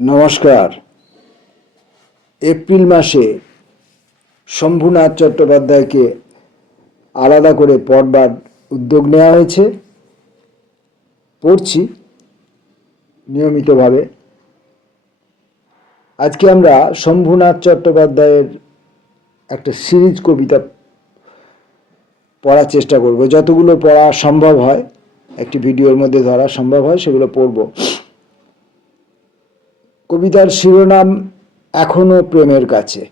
নমস্কার। এপ্রিল মাসে শম্ভুনাথ চট্টোপাধ্যায়কে আলাদা করে পড়বার উদ্যোগ নেওয়া হয়েছে। পড়ছি নিয়মিতভাবে। আজকে আমরা শম্ভুনাথ চট্টোপাধ্যায়ের একটা সিরিজ কবিতা পড়ার চেষ্টা করব। যতগুলো পড়া সম্ভব হয়, একটি ভিডিওর মধ্যে ধরা সম্ভব হয়, সেগুলো পড়ব। কবিতার শিরোনাম এখনো প্রেমের কাছে।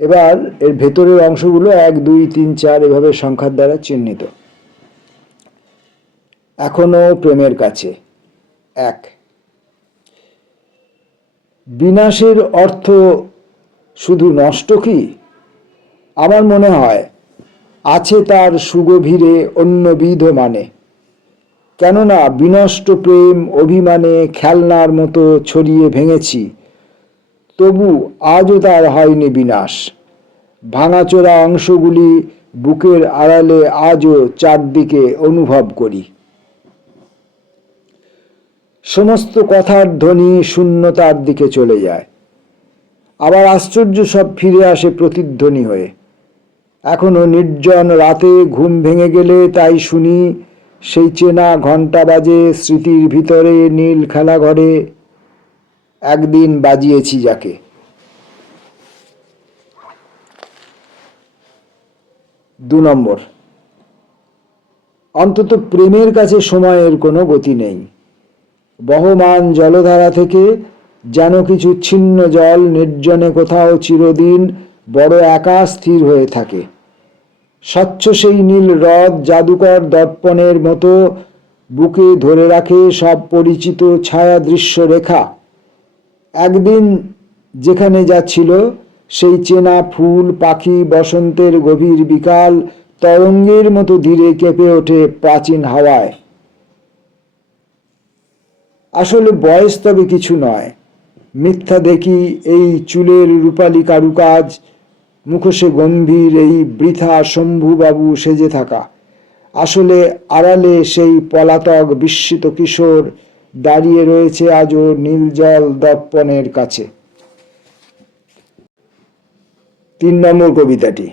এবার এর ভেতরের অংশগুলো 1, 2, 3, 4 এভাবে সংখ্যার দ্বারা চিহ্নিত। এখনো প্রেমের কাছে। 1। বিনাশের অর্থ শুধু নষ্ট কি? আমার মনে হয় আছে তার সুগভীরে অন্যবিধ মানে। কেননা বিনষ্ট প্রেম অভিমানে খেলনার মতো ছড়িয়ে ভেঙেছি, তবু আজও তার হয়নি বিনাশ। ভাঙাচোরা অংশগুলি বুকের আড়ালে আজও চারদিকে অনুভব করি। সমস্ত কথার ধ্বনি শূন্যতার দিকে চলে যায়, আবার আশ্চর্য সব ফিরে আসে প্রতিধ্বনি হয়ে। এখনো নির্জন রাতে ঘুম ভেঙে গেলে তাই শুনি সেই চেনা ঘণ্টা বাজে স্মৃতির ভিতরে নীল খেলাঘরে, একদিন বাজিয়েছি যাকে। 2 নম্বর। অন্তত প্রেমের কাছে সময়ের কোনো গতি নেই। বহমান জলধারা থেকে যেন কিছু ছিন্ন জল নির্জনে কোথাও চিরদিন বড় একা স্থির হয়ে থাকে। স্বচ্ছ সেই নীল হ্রদ জাদুকর দর্পণের মতো বুকে ধরে রাখে সব পরিচিত ছায়া দৃশ্য রেখা। একদিন যেখানে যাচ্ছিল সেই চেনা ফুল পাখি বসন্তের গভীর বিকাল তরঙ্গের মতো ধীরে কেঁপে ওঠে প্রাচীন হাওয়ায়। আসলে বয়স তবে কিছু নয়, মিথ্যা দেখি এই চুলের রূপালী কারুকাজ, মুখোশে গম্ভীর এই বৃথা শম্ভুবাবু সেজে থাকা। আসলে আড়ালে সেই পলাতক বিস্মিত কিশোর দাঁড়িয়ে রয়েছে আজও নীলজল দর্পণের কাছে। 3 নম্বর কবিতাটি।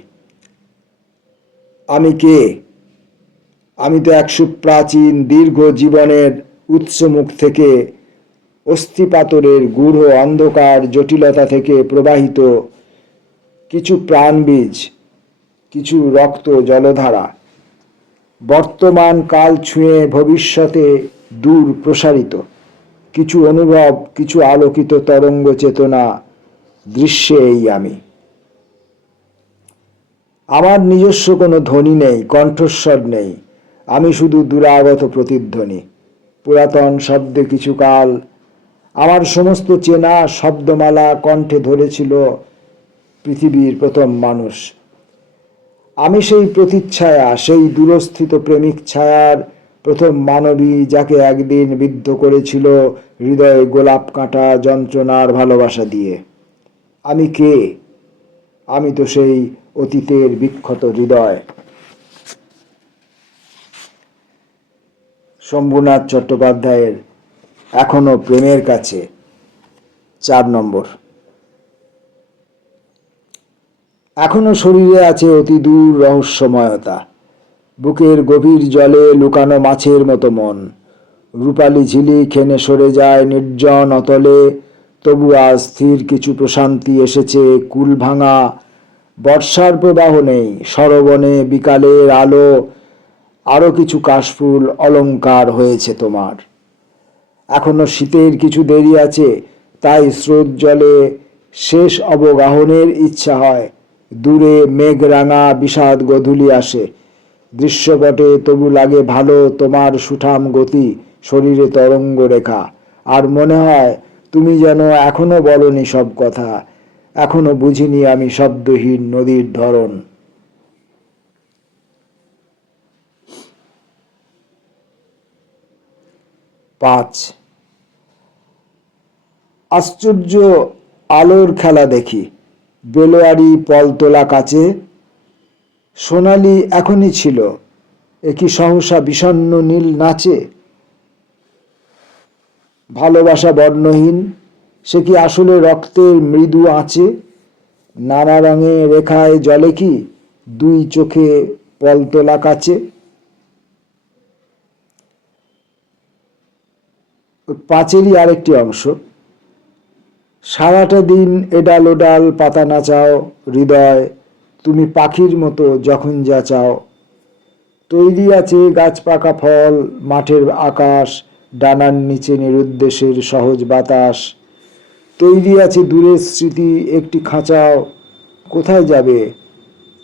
আমি কে? আমি তো এক সুপ্রাচীন দীর্ঘ জীবনের উৎসমুখ থেকে, অস্থিপাতরের গূঢ় অন্ধকার জটিলতা থেকে প্রবাহিত কিছু প্রাণবীজ, কিছু রক্ত জলধারা। বর্তমান কাল ছুঁয়ে ভবিষ্যতে দূর প্রসারিত কিছু অনুভব, কিছু আলোকিত তরঙ্গ চেতনা দৃশ্যে এই আমি। আমার নিজস্ব কোনো ধ্বনি নেই, কণ্ঠস্বর নেই। আমি শুধু দুরাগত প্রতিধ্বনি। পুরাতন শব্দে কিছু কাল আমার সমস্ত চেনা শব্দমালা কণ্ঠে ধরেছিল পৃথিবীর প্রথম মানুষ। আমি সেই প্রতিচ্ছায়া, সেই দূরস্থিত প্রেমিক ছায়ার প্রথম মানবী, যাকে একদিন বিদ্ধ করেছিল হৃদয়ে গোলাপ কাঁটা যন্ত্রণার ভালোবাসা দিয়ে। আমি কে? আমি তো সেই অতীতের বিক্ষত হৃদয়। শম্ভুনাথ চট্টোপাধ্যায়ের এখনো প্রেমের কাছে। 4 নম্বর। এখনো শরীরে আছে অতি দূর রহস্যময়তা, বুকের গভীর জলে লুকানো মাছের মতো মন। রূপালী ঝিলি খেনে সরে যায় নির্জন অতলে, তবু আজ স্থির কিছু প্রশান্তি এসেছে কুল ভাঙা। বর্ষার প্রবাহ নেই, সরবনে বিকালের আলো, আরো কিছু কাশফুল অলংকার হয়েছে তোমার। এখনো শীতের কিছু দেরি আছে, তাই স্রোত জলে শেষ অবগাহনের ইচ্ছা হয়। দূরে মেঘরাঙা বিষাদ গধূলি আসে দৃশ্যপটে, তবু লাগে ভালো তোমার সুঠাম গতি, শরীরে তরঙ্গ রেখা। আর মনে হয় তুমি যেন এখনো বলনি সব কথা, এখনো বুঝিনি আমি শব্দহীন নদীর ধরন। 5। আশ্চর্য আলোর খেলা দেখি বেলোয়ারি পলতোলা কাচে। সোনালি এখনই ছিল, একই সহসা বিষণ্ণ নীল নাচে। ভালোবাসা বর্ণহীন, সে কি আসলে রক্তের মৃদু আঁচে? নানা রঙে রেখায় জলে কি দুই চোখে পলতোলা কাচে? পাঁচেরই আরেকটি অংশ, সারাটা দিন এডাল ওডাল পাতা নাচাও হৃদয়, তুমি পাখির মতো যখন যা চাও। তৈরি আছে গাছ পাকা ফল, মাঠের আকাশ, ডানার নিচে নিরুদ্দেশের সহজ বাতাস। তৈরি আছে দূরের স্মৃতি একটি খাঁচাও, কোথায় যাবে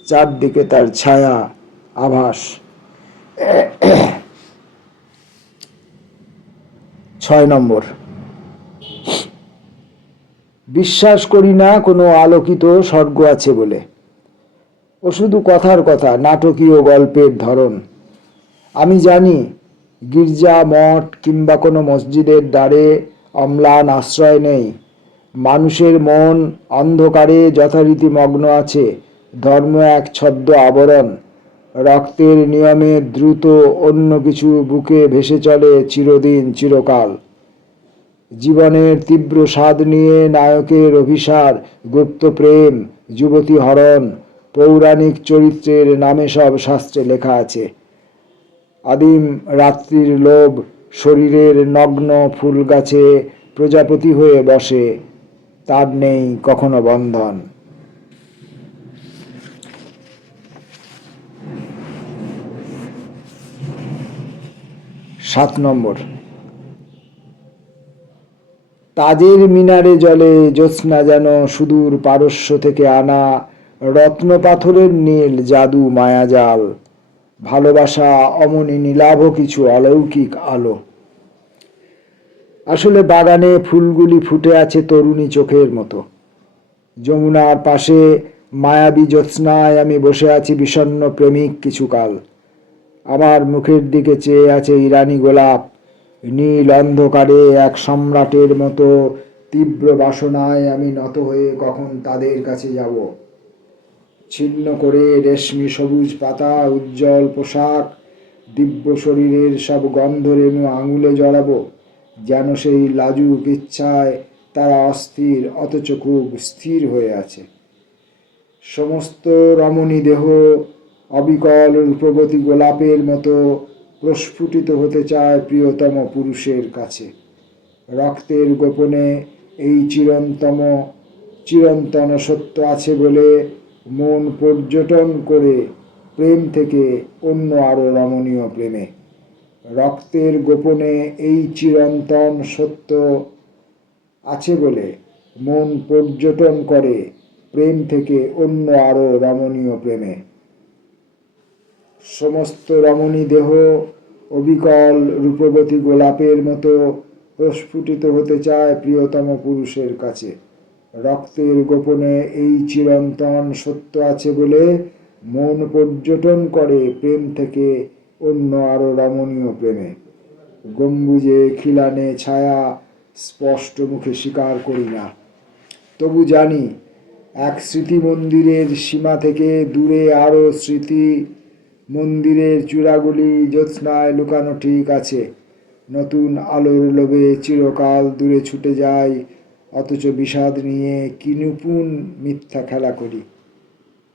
চারদিকে তার ছায়া আভাস। 6 নম্বর, বিশ্বাস করি না কোনো আলোকিত স্বর্গ আছে বলে। ও শুধু কথার কথা, নাটকীয় গল্পের ধরন। আমি জানি গির্জা, মঠ কিংবা কোনো মসজিদের দ্বারে অম্লান আশ্রয় নেই। মানুষের মন অন্ধকারে যথারীতি মগ্ন আছে। ধর্ম এক ছদ্ম আবরণ, রক্তের নিয়মে দ্রুত অন্য কিছু বুকে ভেসে চলে চিরদিন চিরকাল। জীবনের তীব্র স্বাদ নিয়ে নায়কের অভিসার, গুপ্ত প্রেম, যুবতী হরণ, পৌরাণিক চরিত্রের নামে সব শাস্ত্রে লেখা আছে। আদিম রাত্রির লোভ, শরীরের নগ্ন ফুল গাছে প্রজাপতি হয়ে বসে, তার নেই কখনো বন্ধন। 7 নম্বর, তাজের মিনারে জলে জ্যোৎস্না যেন সুদূর পারস্য থেকে আনা রত্ন পাথরের নীল জাদু মায়াজাল। ভালোবাসা অমনি নীলাভ কিছু অলৌকিক আলো। আসলে বাগানে ফুলগুলি ফুটে আছে তরুণী চোখের মতো। যমুনার পাশে মায়াবী জ্যোৎস্নায় আমি বসে আছি বিষণ্ণ প্রেমিক কিছুকাল। আমার মুখের দিকে চেয়ে আছে ইরানি গোলাপ। নীল অন্ধকারে এক সম্রাটের মতো তীব্র বাসনায় আমি নত হয়ে কখন তাদের কাছে যাব। ছিন্ন করে রেশমি সবুজ পাতা, উজ্জ্বল পোশাক, দিব্য শরীরের সব গন্ধ রেণু আঙুলে জড়াবো, যেন সেই লাজুক ইচ্ছায় তারা অস্থির অথচ খুব স্থির হয়ে আছে। সমস্ত রমণী দেহ অবিকল রূপবতী গোলাপের মতো প্রস্ফুটিত হতে চায় প্রিয়তম পুরুষের কাছে। রক্তের গোপনে এই চিরন্তন সত্য আছে বলে মন পর্যটন করে প্রেম থেকে অন্য আরো রমণীয় প্রেমে। রক্তের গোপনে এই চিরন্তন সত্য আছে বলে মন পর্যটন করে প্রেম থেকে অন্য আরো রমণীয় প্রেমে। সমস্ত রমণী দেহ অবিকল রূপবতী গোলাপের মতো প্রস্ফুটিত হতে চায় প্রিয়তম পুরুষের কাছে। রক্তের গোপনে এই চিরন্তন সত্য আছে বলে মন পর্যটন করে প্রেম থেকে অন্য আরো রমণীয় প্রেমে। গম্বুজে খিলানে ছায়া স্পষ্ট মুখে স্বীকার করি না, তবু জানি এক স্মৃতি মন্দিরের সীমা থেকে দূরে আরো স্মৃতি মন্দিরের চূড়াগুলি জ্যোৎস্নায় লুকানো ঠিক আছে। নতুন আলোর লোভে চিরকাল দূরে ছুটে যাই, অথচ বিষাদ নিয়ে কি নিপুণ মিথ্যা খেলা করি।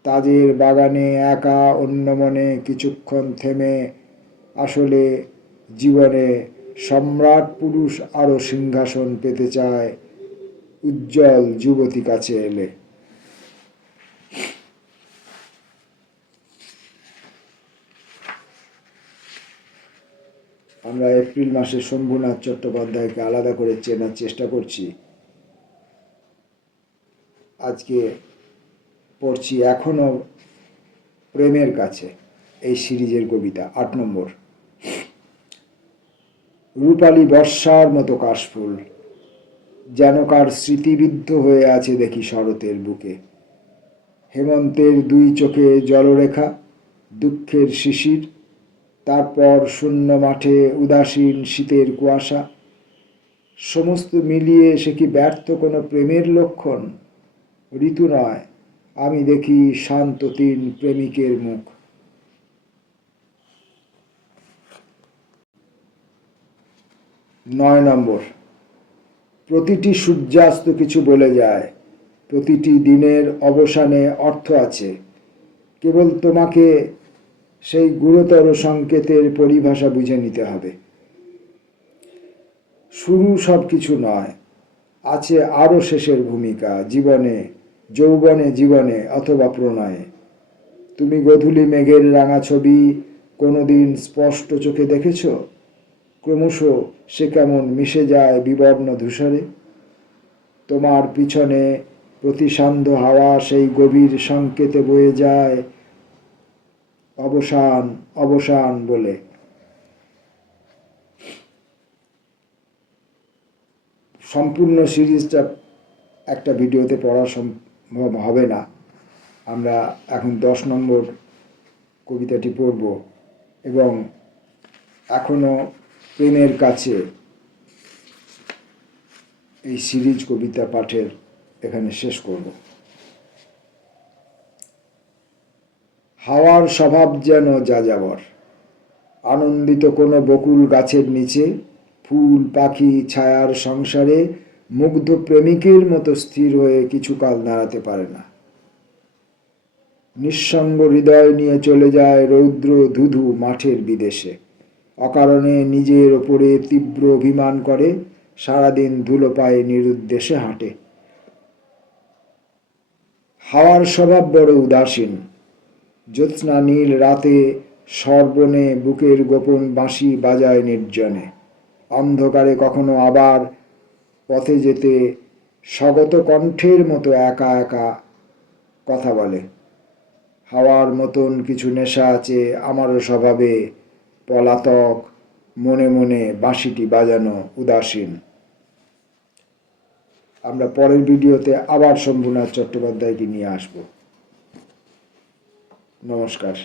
তাজের বাগানে একা অন্য মনে কিছুক্ষণ থেমে, আসলে জীবনে সম্রাট পুরুষ আরো সিংহাসন পেতে চায় উজ্জ্বল যুবতী কাছে এলে। আমরা এপ্রিল মাসে শম্ভুনাথ চট্টোপাধ্যায়কে আলাদা করে চেনার চেষ্টা করছি। আজকে পড়ছি এখনো প্রেমের কাছে, এই সিরিজের কবিতা। 8 নম্বর, রূপালী বর্ষার মতো কাশফুল যেন কার স্মৃতিবিদ্ধ হয়ে আছে দেখি শরতের বুকে। হেমন্তের দুই চোখে জলরেখা, দুঃখের শিশির, তারপর শূন্য মাঠে উদাসীন শীতের কুয়াশা। সমস্ত মিলিয়ে সে কি ব্যর্থ কোনো প্রেমের লক্ষণ? ঋতু নয়, আমি দেখি শান্ত 3 প্রেমিকের মুখ। 9 নম্বর, প্রতিটি সূর্যাস্ত কিছু বলে যায়, প্রতিটি দিনের অবসানে অর্থ আছে। কেবল তোমাকে সেই গুরুতর সংকেতের পরিভাষা বুঝে নিতে হবে। শুরু সব কিছু নয়, আছে আরও শেষের ভূমিকা, জীবনে, যৌবনে, জীবনে অথবা প্রণয়ে। তুমি গোধূলি মেঘের রাঙা ছবি কোনোদিন স্পষ্ট চোখে দেখেছ? ক্রমশ সে কেমন মিশে যায় বিবর্ণ ধূসরে। তোমার পিছনে প্রতিসান্ধ্য হাওয়া সেই গভীর সংকেতে বয়ে যায় অবসান, অবসান বলে। সম্পূর্ণ সিরিজটা একটা ভিডিওতে পড়া সম্ভব হবে না। আমরা এখন 10 নম্বর কবিতাটি পড়ব এবং এখনো প্রেমের কাছে এই সিরিজ কবিতা পাঠের এখানে শেষ করব। হাওয়ার স্বভাব যেন যাযাবর, আনন্দিত কোনো বকুল গাছের নিচে, ফুল পাখি ছায়ার সংসারে মুগ্ধ প্রেমিকের মতো স্থির হয়ে কিছুকাল দাঁড়াতে পারে না। নিঃসঙ্গ হৃদয় নিয়ে চলে যায় রৌদ্র ধুধু মাঠের বিদেশে। অকারণে নিজের ওপরে তীব্র অভিমান করে, সারাদিন ধুলো পায়ে নিরুদ্দেশে হাঁটে। হাওয়ার স্বভাব বড় উদাসীন, জ্যোৎস্না নীল রাতে সর্বনে বুকের গোপন বাঁশি বাজায় নির্জনে। অন্ধকারে কখনো আবার পথে যেতে স্বগত কণ্ঠের মতো একা একা কথা বলে। হাওয়ার মতন কিছু নেশা আছে আমারও স্বভাবে, পলাতক, মনে মনে বাঁশিটি বাজানো উদাসীন। আমরা পরের ভিডিওতে আবার শম্ভুনাথ চট্টোপাধ্যায়কে নিয়ে আসব। নমস্কার।